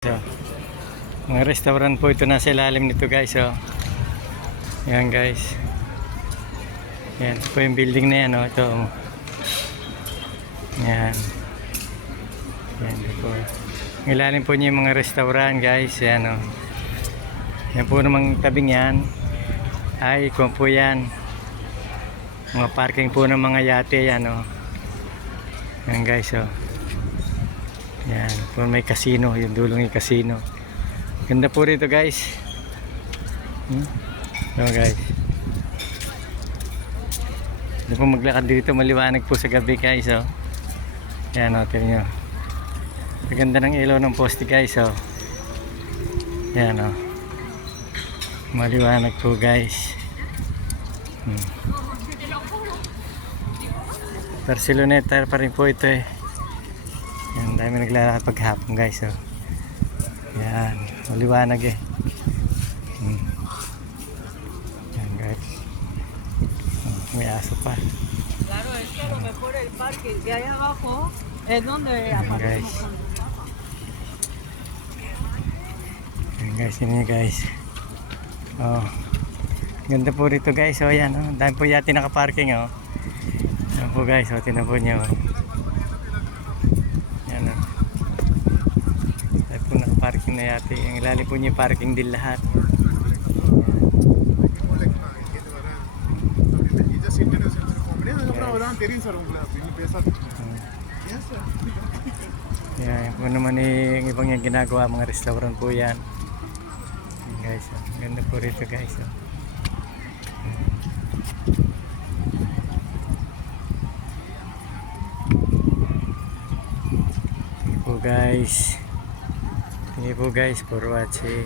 So, mga restaurant po ito nasa ilalim nito guys. So, yan guys. Yan ito po yung building na yan. Oh. Ito. Yan. Yan ito po. Ang ilalim po niya yung mga restaurant guys. Yan o. Yan po namang tabing yan. Ay, kung po yan. Mga parking po ng mga yate yan o. Yan guys o. Yan, po may casino, yung dulong yung casino. Ganda po rito guys. So guys. Hindi po maglakad dito, maliwanag po sa gabi guys. Oh. Yan, hotel nyo. Ganda ng ilaw ng poste guys. Oh. Yan o. Maliwanag po guys. Barceloneta pa rin po ito eh. Yan, dami naglalakad paghapon guys. So, yan, maliwanag eh. Yan guys. May aso pa. Claro, esto lo mejor el parque de allá abajo es donde Yan guys. Yan guys, yun guys. Oh, ganda po rito guys. Oh, yan, oh. Dami po yati nakaparking oh. Yan po guys, oh, tinan po nyo. Yan oh. Dami po nakaparking na yati. Ang ilalim po nyo parking din lahat. Yan po naman yung ibang yung ginagawa, mga restaurant po yan. Yan guys, oh. Ganda po rito guys. Oh. Thank you po guys. Thank you po guys for watching.